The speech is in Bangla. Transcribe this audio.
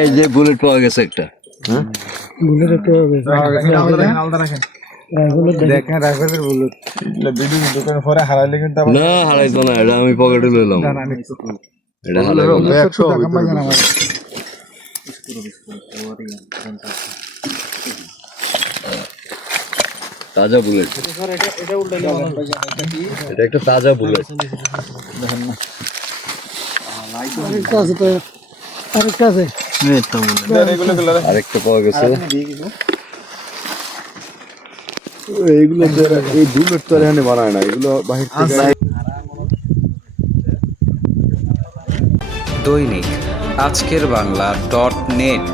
এই যে বুলেট পাওয়া গেছে একটা। বুলেট দেখেন রাইফেলের বুলেট দোকানে পরে হারাইলে কিন্তু না হারাইতো না, এটা আমি পকেটে লইলাম। এটা হারাইবো না। তাজা বুলেট, এটা একটা তাজা বুলেট। আরেকটা পাওয়া গেছে। এইগুলো এই বুলেট তো এখানে বানায় না, এগুলো বাহির থেকে। দৈনিক আজকের বাংলা .net